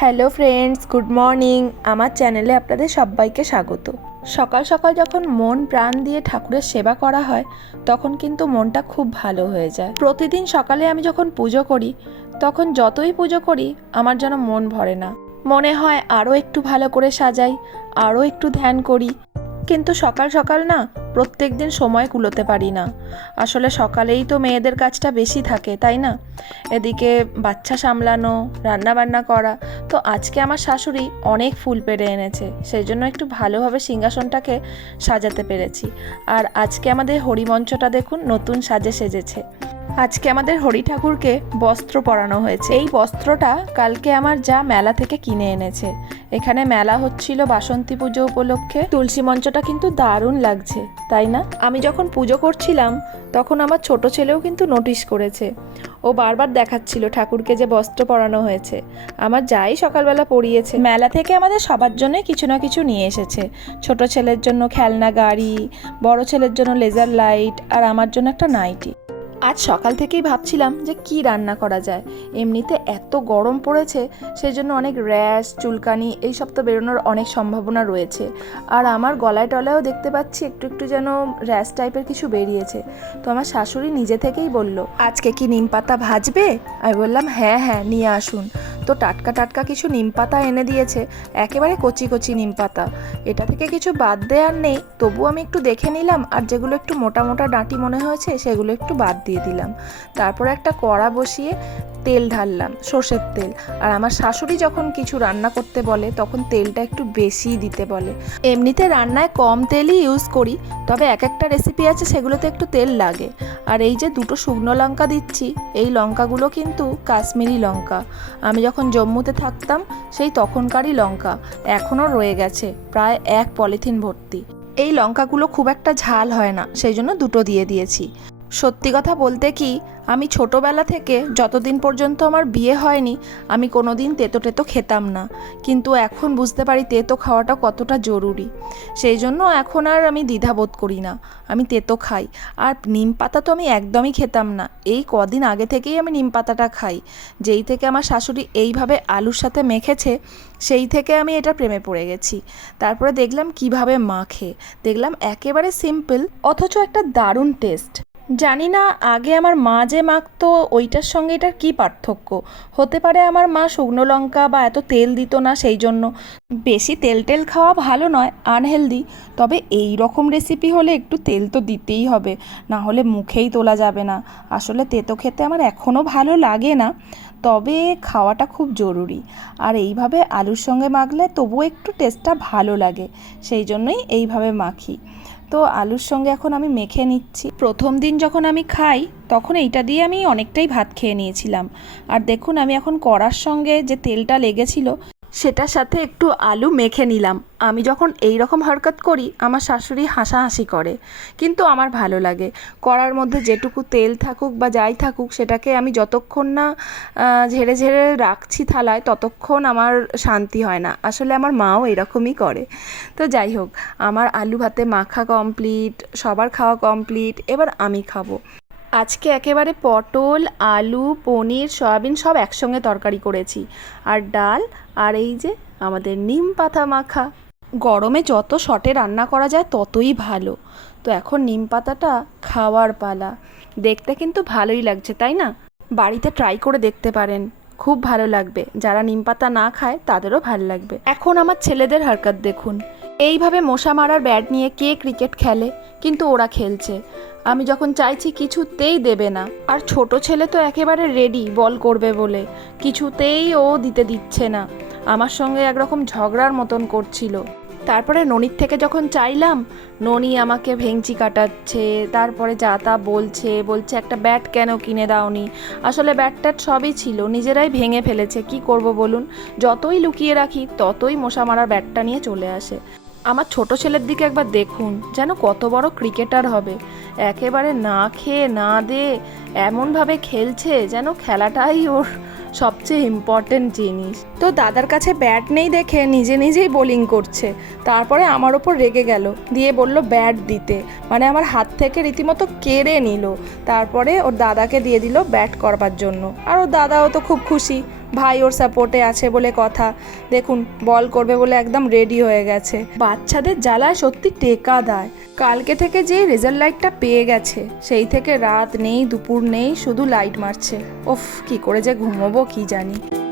Hello friends, good morning. আমার চ্যানেলে আপনাদের সবাইকে স্বাগত। সকাল সকাল যখন মন প্রাণ দিয়ে ঠাকুরের সেবা করা হয় তখন কিন্তু মনটা খুব ভালো হয়ে যায়। প্রতিদিন সকালে আমি যখন পুজো করি তখন যতই পুজো করি আমার যেন মন ভরে না, মনে হয় আরও একটু ভালো করে সাজাই, আরও একটু ধ্যান করি। কিন্তু সকাল সকাল না প্রত্যেক দিন সময় কুলোতে পারি না। আসলে সকালেই তো মেয়েদের কাজটা বেশি থাকে, তাই না? এদিকে বাচ্চা সামলানো, রান্নাবান্না করা। তো আজকে আমার শাশুড়ি অনেক ফুল পেড়ে এনেছে, সেই জন্য একটু ভালোভাবে সিংহাসনটাকে সাজাতে পেরেছি। আর আজকে আমাদের হরিমঞ্চটা দেখুন নতুন সাজে সেজেছে। আজকে আমাদের হরি ঠাকুরকে বস্ত্র পরানো হয়েছে। এই বস্ত্রটা কালকে আমার যা মেলা থেকে কিনে এনেছে। এখানে মেলা হচ্ছিল বাসন্তী পুজো উপলক্ষে। তুলসী মঞ্চটা কিন্তু দারুণ লাগছে, তাই না? আমি যখন পুজো করছিলাম তখন আমার ছোট ছেলেও কিন্তু নোটিশ করেছে। ও বারবার দেখাচ্ছিল ঠাকুরকে যে বস্ত্র পরানো হয়েছে। আমার যাই সকালবেলা পরিয়েছে। মেলা থেকে আমাদের সবার জন্যই কিছু না কিছু নিয়ে এসেছে। ছোট ছেলের জন্য খেলনা গাড়ি, বড় ছেলের জন্য লেজার লাইট, আর আমার জন্য একটা নাইটি। আজ সকাল থেকেই ভাবছিলাম যে কি রান্না করা যায়। এমনিতে এত গরম পড়েছে, সেই জন্য অনেক র্যাশ, চুলকানি এইসব তো বেরোনোর অনেক সম্ভাবনা রয়েছে। আর আমার গলায় টলায়ও দেখতে পাচ্ছি একটু একটু যেন র্যাশ টাইপের কিছু বেরিয়েছে। তো আমার শাশুড়ি নিজে থেকেই বলল, আজকে কি নিম পাতা ভাজবে? আমি বললাম হ্যাঁ হ্যাঁ, নিয়ে আসুন। তো টাটকা টাটকা কিছু নিম পাতা এনে দিয়েছে, একেবারে কচি কচি নিম পাতা। এটা থেকে কিছু বাদ দেওয়ার নেই, তবু আমি একটু দেখে নিলাম, আর যেগুলো একটু মোটা মোটা ডাঁটি মনে হয়েছে সেগুলো একটু বাদ দিয়ে দিলাম। তারপর একটা কড়া বসিয়ে তেল ঢাললাম, সর্ষের তেল। আর আমার শাশুড়ি যখন কিছু রান্না করতে বলে তখন তেলটা একটু বেশি দিতে বলে। এমনিতে রান্নায় কম তেলই ইউজ করি, তবে এক একটা রেসিপি আছে সেগুলোতে একটু তেল লাগে। আর এই যে দুটো শুকনো লঙ্কা দিচ্ছি, এই লঙ্কাগুলো কিন্তু কাশ্মীরি লঙ্কা। আমি যখন জম্মুতে থাকতাম সেই তখনকারই লঙ্কা, এখনও রয়ে গেছে প্রায় এক পলিথিন ভর্তি। এই লঙ্কাগুলো খুব একটা ঝাল হয় না, সেই জন্য দুটো দিয়ে দিয়েছি। সত্যি কথা বলতে কি, আমি ছোটোবেলা থেকে যতদিন পর্যন্ত আমার বিয়ে হয়নি আমি কোনো দিন তেতো টেতো খেতাম না, কিন্তু এখন বুঝতে পারি তেতো খাওয়াটা কতটা জরুরি। সেই জন্য এখন আর আমি দ্বিধাবোধ করি না, আমি তেতো খাই। আর নিম পাতা তো আমি একদমই খেতাম না, এই কদিন আগে থেকেই আমি নিম পাতাটা খাই। যেই থেকে আমার শাশুড়ি এইভাবে আলুর সাথে মেখেছে সেই থেকে আমি এটা প্রেমে পড়ে গেছি। তারপরে দেখলাম কিভাবে মাখে, দেখলাম একেবারে সিম্পল অথচ একটা দারুণ টেস্ট। জানি না আগে আমার মা যে মাখতো ওইটার সঙ্গে এটার কী পার্থক্য হতে পারে। আমার মা শুকনো লঙ্কা বা এত তেল দিত না, সেই জন্য। বেশি তেল টেল খাওয়া ভালো নয়, আনহেলদি। তবে এই রকম রেসিপি হলে একটু তেল তো দিতেই হবে, না হলে মুখেই তোলা যাবে না। আসলে তেতো খেতে আমার এখনও ভালো লাগে না, তবে খাওয়াটা খুব জরুরি। আর এইভাবে আলুর সঙ্গে মাখলে তবুও একটু টেস্টটা ভালো লাগে, সেই জন্যই এইভাবে মাখি। তো আলুর সঙ্গে এখন আমি মেখে নিচ্ছি। প্রথম দিন যখন আমি খাই তখন এইটা দিয়ে আমি অনেকটাই ভাত খেয়ে নিয়েছিলাম। আর দেখুন আমি এখন কড়ার সঙ্গে যে তেলটা লেগেছিল সেটার সাথে একটু আলু মেখে নিলাম। আমি যখন এই রকম হরকত করি আমার শাশুড়ি হাসাহাসি করে, কিন্তু আমার ভালো লাগে। কড়ার মধ্যে যেটুকু তেল থাকুক বা যাই থাকুক সেটাকে আমি যতক্ষণ না ঝেড়ে ঝেড়ে রাখছি থালায় ততক্ষণ আমার শান্তি হয় না। আসলে আমার মাও এরকমই করে। তো যাই হোক, আমার আলু ভাতে মাখা কমপ্লিট, সবার খাওয়া কমপ্লিট, এবার আমি খাবো। আজকে একেবারে পটল, আলু, পনির, সয়াবিন সব একসঙ্গে তরকারি করেছি, আর ডাল, আর এই যে আমাদের নিম পাতা মাখা। গরমে যত শর্টে রান্না করা যায় ততই ভালো। তো এখন নিম পাতাটা খাওয়ার পালা। দেখতে কিন্তু ভালোই লাগছে, তাই না? বাড়িতে ট্রাই করে দেখতে পারেন, খুব ভালো লাগবে। যারা নিম পাতা না খায় তাদেরও ভালো লাগবে। এখন আমার ছেলেদের হরকত দেখুন, এইভাবে মশা মারার ব্যাট নিয়ে কে ক্রিকেট খেলে, কিন্তু ওরা খেলছে। আমি যখন চাইছি কিছুতেই দেবে না। আর ছোট ছেলে তো একেবারে রেডি বল করবে বলে, কিছুতেই ও দিতে দিচ্ছে না। আমার সঙ্গে একরকম ঝগড়ার মতন করছিল। তারপরে ননির থেকে যখন চাইলাম, ননি আমাকে ভেঙচি কাটাচ্ছে, তারপরে যা তা বলছে একটা ব্যাট কেন কিনে দাওনি। আসলে ব্যাট ট্যাট সবই ছিল, নিজেরাই ভেঙে ফেলেছে। কি করব বলুন? যতই লুকিয়ে রাখি ততই মশা মারার ব্যাটটা নিয়ে চলে আসে। আমার ছোট ছেলের দিকে একবার দেখুন, যেন কত বড় ক্রিকেটার হবে। একেবারে না খেয়ে না দে এমনভাবে খেলছে যেন খেলাটাই ওর সবচেয়ে ইম্পর্টেন্ট জিনিস। তো দাদার কাছে ব্যাট নেই দেখে নিজে নিজেই বোলিং করছে। তারপরে আমার ওপর রেগে গেল, দিয়ে বলল ব্যাট দিতে, মানে আমার হাত থেকে রীতিমতো কেড়ে নিল। তারপরে ওর দাদাকে দিয়ে দিল ব্যাট করবার জন্য, আর ওর দাদাও তো খুব খুশি, ভাই ওর সাপোর্টে আছে বলে কথা। দেখুন বল করবে বলে একদম রেডি হয়ে গেছে। বাচ্চাদের জ্বালায় সত্যি টেকা দেয়। কালকে থেকে যেই রেজাল্ট লাইটটা পেয়ে গেছে সেই থেকে রাত নেই দুপুর নেই শুধু লাইট মারছে। ওফ, কি করে যে ঘুমোবো কি জানি।